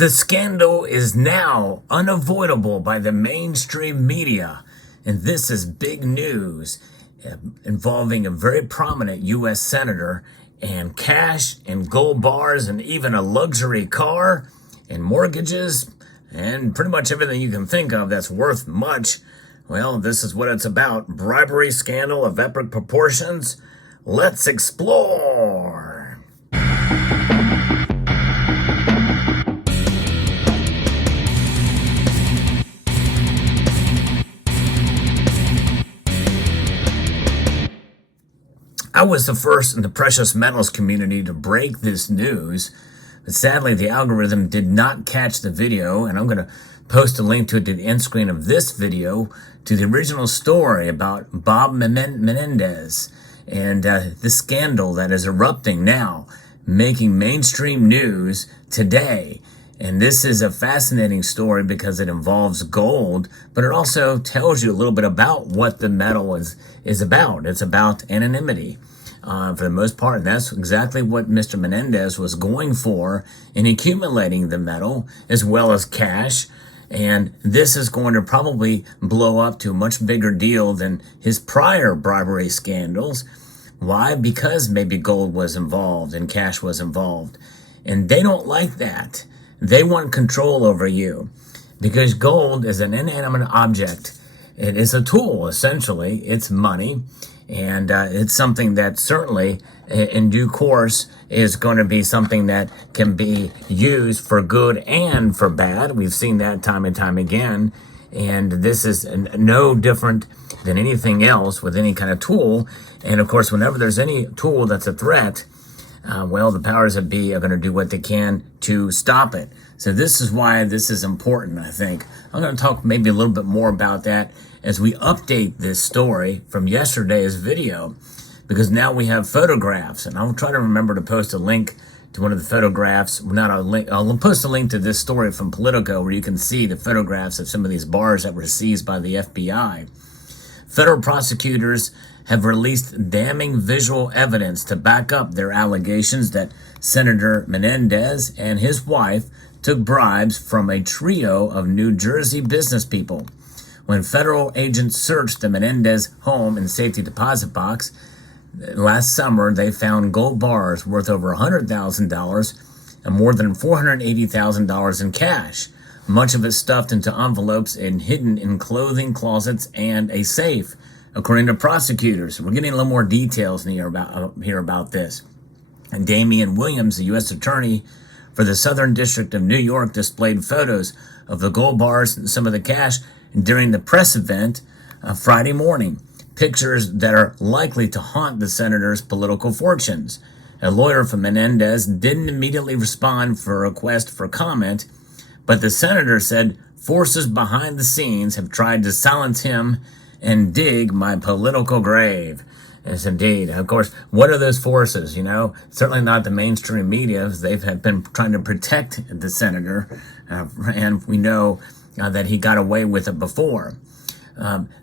The scandal is now unavoidable by the mainstream media, and this is big news involving a very prominent U.S. senator and cash and gold bars and even a luxury car and mortgages and pretty much everything you can think of that's worth much. Well, this is what it's about. Bribery scandal of epic proportions. Let's explore. I was the first in the precious metals community to break this news, but sadly the algorithm did not catch the video, and I'm going to post a link to it at the end screen of this video to the original story about Bob Menendez and the scandal that is erupting now, making mainstream news today. And this is a fascinating story because it involves gold, but it also tells you a little bit about what the metal is about. It's about anonymity. For the most part, that's exactly what Mr. Menendez was going for in accumulating the metal as well as cash. And this is going to probably blow up to a much bigger deal than his prior bribery scandals. Why? Because maybe gold was involved and cash was involved. And they don't like that. They want control over you because gold is an inanimate object. It is a tool, essentially. It's money, and it's something that certainly in due course is going to be something that can be used for good and for bad. We've seen that time and time again, and this is no different than anything else with any kind of tool. And of course, whenever there's any tool that's a threat, well, the powers that be are going to do what they can to stop it. So this is why this is important, I think. I'm going to talk maybe a little bit more about that as we update this story from yesterday's video, because now we have photographs, and I'll try to remember to post a link to one of the photographs. Not a link. I'll post a link to this story from Politico where you can see the photographs of some of these bars that were seized by the FBI. Federal prosecutors have released damning visual evidence to back up their allegations that Senator Menendez and his wife took bribes from a trio of New Jersey business people. When federal agents searched the Menendez home and safety deposit box last summer, they found gold bars worth over $100,000 and more than $480,000 in cash, much of it stuffed into envelopes and hidden in clothing closets and a safe, according to prosecutors. We're getting a little more details here about this. And Damian Williams, the U.S. attorney for the Southern District of New York, displayed photos of the gold bars and some of the cash during the press event Friday morning, pictures that are likely to haunt the senator's political fortunes. A lawyer for Menendez didn't immediately respond for a request for comment, but the senator said forces behind the scenes have tried to silence him and dig my political grave. Yes, indeed. Of course, what are those forces? Certainly not the mainstream media. They have been trying to protect the senator, and we know that he got away with it before.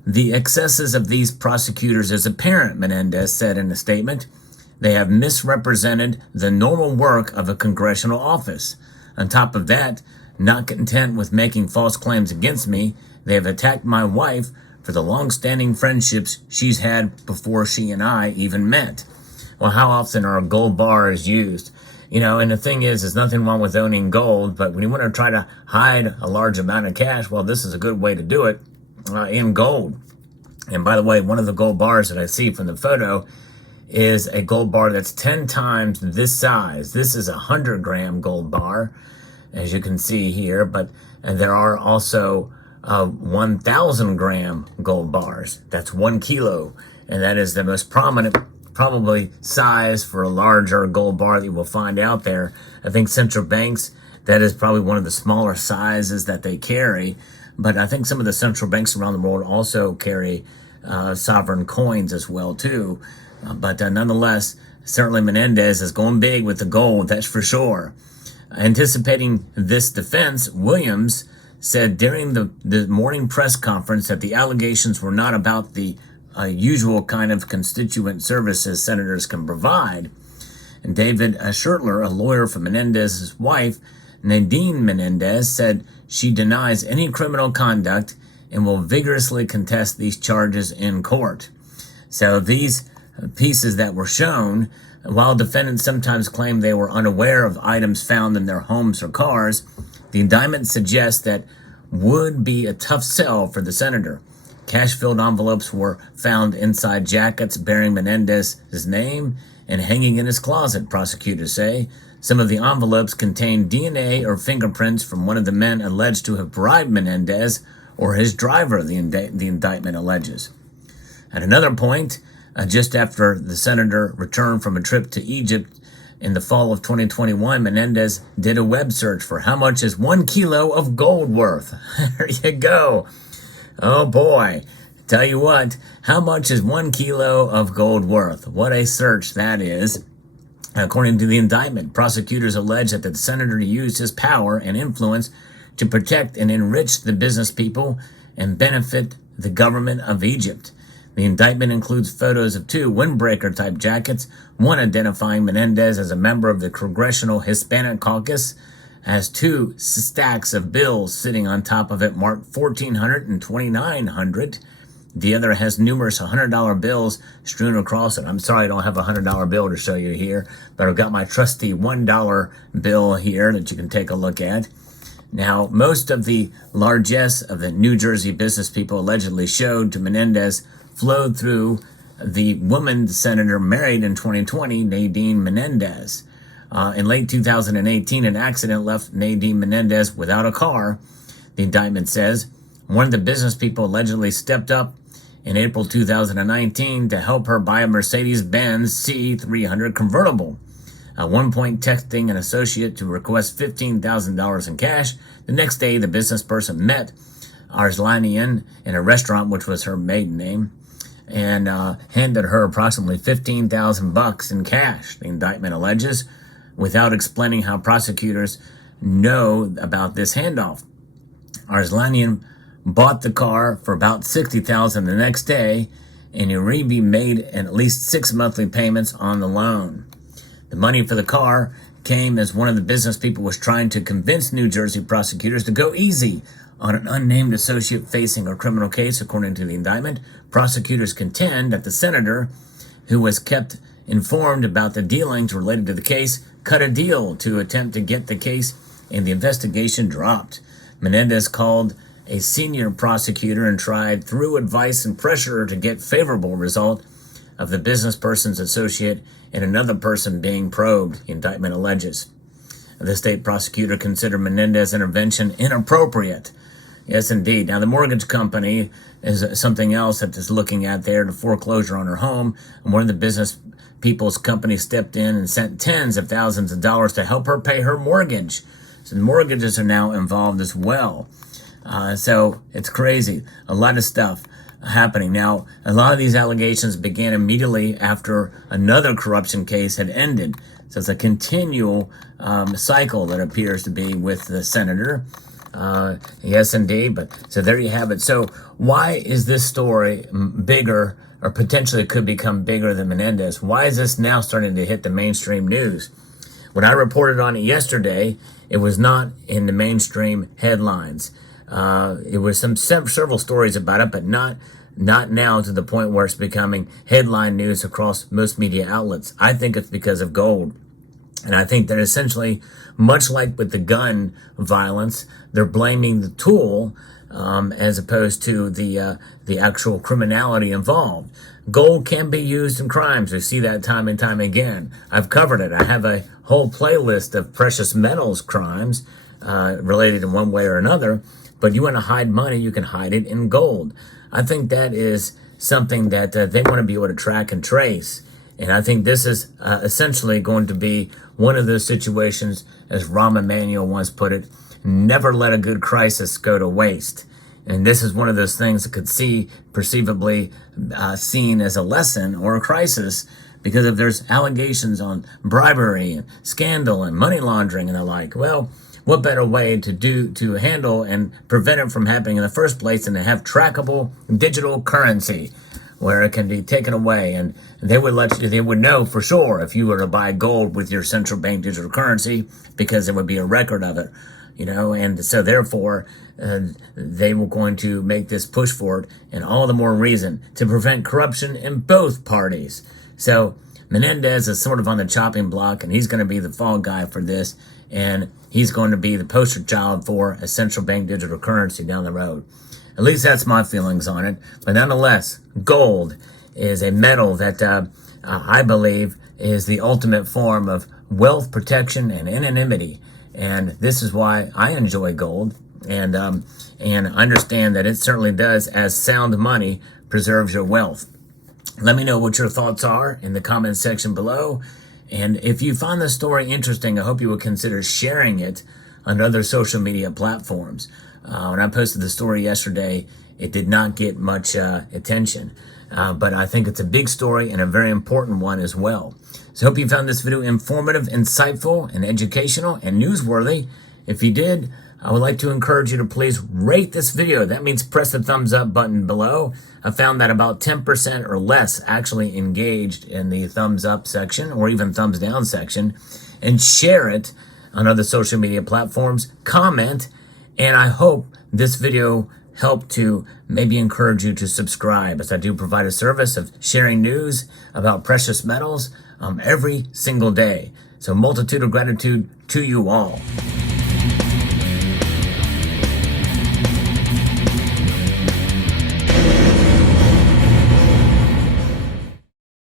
The excesses of these prosecutors is apparent, Menendez said in a statement. They have misrepresented the normal work of a congressional office. On top of that, not content with making false claims against me, they have attacked my wife for the long-standing friendships she's had before she and I even met. Well, how often are gold bars used? And the thing is, there's nothing wrong with owning gold, but when you want to try to hide a large amount of cash, well, this is a good way to do it in gold. And by the way, one of the gold bars that I see from the photo is a gold bar that's 10 times this size. This is a 100-gram gold bar, as you can see here, and there are also 1,000-gram gold bars. That's 1 kilo, and that is the most prominent, probably, size for a larger gold bar that you will find out there. I think central banks, that is probably one of the smaller sizes that they carry, but I think some of the central banks around the world also carry sovereign coins as well, too. But nonetheless, certainly Menendez is going big with the gold, that's for sure. Anticipating this defense, Williams said during the morning press conference that the allegations were not about the usual kind of constituent services senators can provide. And David Schertler, a lawyer for Menendez's wife, Nadine Menendez said she denies any criminal conduct and will vigorously contest these charges in court. So these pieces that were shown, while defendants sometimes claim they were unaware of items found in their homes or cars, the indictment suggests that would be a tough sell for the senator. Cash-filled envelopes were found inside jackets bearing Menendez's name and hanging in his closet, prosecutors say. Some of the envelopes contained DNA or fingerprints from one of the men alleged to have bribed Menendez or his driver, the indictment alleges. At another point, just after the senator returned from a trip to Egypt in the fall of 2021, Menendez did a web search for how much is 1 kilo of gold worth. There you go. Oh boy. Tell you what, how much is 1 kilo of gold worth? What a search that is. According to the indictment, prosecutors allege that the senator used his power and influence to protect and enrich the business people and benefit the government of Egypt. The indictment includes photos of 2 windbreaker-type jackets, one identifying Menendez as a member of the Congressional Hispanic Caucus, has 2 stacks of bills sitting on top of it marked $1,400 and $2,900. The other has numerous $100 bills strewn across it. I'm sorry I don't have a $100 bill to show you here, but I've got my trusty $1 bill here that you can take a look at. Now, most of the largesse of the New Jersey business people allegedly showed to Menendez flowed through the woman the senator married in 2020, Nadine Menendez. In late 2018, an accident left Nadine Menendez without a car, the indictment says. One of the business people allegedly stepped up in April 2019 to help her buy a Mercedes-Benz C300 convertible. At one point, texting an associate to request $15,000 in cash. The next day, the business person met Arslanian in a restaurant, which was her maiden name, and handed her approximately $15,000 in cash, the indictment alleges, without explaining how prosecutors know about this handoff. Arslanian bought the car for about $60,000 the next day, and Uribe made at least 6 monthly payments on the loan. The money for the car came as one of the business people was trying to convince New Jersey prosecutors to go easy on an unnamed associate facing a criminal case, according to the indictment. Prosecutors contend that the senator, who was kept informed about the dealings related to the case, cut a deal to attempt to get the case and the investigation dropped. Menendez called a senior prosecutor and tried, through advice and pressure, to get favorable result of the business person's associate and another person being probed, the indictment alleges. The state prosecutor considered Menendez's intervention inappropriate. Yes, indeed. Now, the mortgage company is something else that is looking at there, the foreclosure on her home. And one of the business people's company stepped in and sent tens of thousands of dollars to help her pay her mortgage. So the mortgages are now involved as well. So it's crazy. A lot of stuff happening. Now, a lot of these allegations began immediately after another corruption case had ended. So it's a continual cycle that appears to be with the senator. Yes, indeed. But so there you have it. So why is this story bigger, or potentially could become bigger than Menendez? Why is this now starting to hit the mainstream news? When I reported on it yesterday, it was not in the mainstream headlines. It was several stories about it, but not now to the point where it's becoming headline news across most media outlets. I think it's because of gold. And I think that essentially, much like with the gun violence, they're blaming the tool as opposed to the actual criminality involved. Gold can be used in crimes. We see that time and time again. I've covered it. I have a whole playlist of precious metals crimes related in one way or another. But you want to hide money, you can hide it in gold. I think that is something that they want to be able to track and trace. And I think this is essentially going to be one of those situations, as Rahm Emanuel once put it, never let a good crisis go to waste. And this is one of those things that could perceivably seen as a lesson or a crisis, because if there's allegations on bribery and scandal and money laundering and the like, well, what better way to handle and prevent it from happening in the first place than to have trackable digital currency? where it can be taken away, and they would know for sure if you were to buy gold with your central bank digital currency, because there would be a record of it, and so therefore they were going to make this push for it, and all the more reason to prevent corruption in both parties. So Menendez is sort of on the chopping block, and he's going to be the fall guy for this, and he's going to be the poster child for a central bank digital currency down the road. At least that's my feelings on it. But nonetheless, gold is a metal that I believe is the ultimate form of wealth protection and anonymity. And this is why I enjoy gold, and understand that it certainly does, as sound money preserves your wealth. Let me know what your thoughts are in the comment section below. And if you found this story interesting, I hope you would consider sharing it on other social media platforms. When I posted the story yesterday, it did not get much attention. But I think it's a big story and a very important one as well. So I hope you found this video informative, insightful, and educational, and newsworthy. If you did, I would like to encourage you to please rate this video. That means press the thumbs up button below. I found that about 10% or less actually engaged in the thumbs up section, or even thumbs down section, and share it on other social media platforms. Comment, and I hope this video helped to maybe encourage you to subscribe, as I do provide a service of sharing news about precious metals every single day. So multitude of gratitude to you all.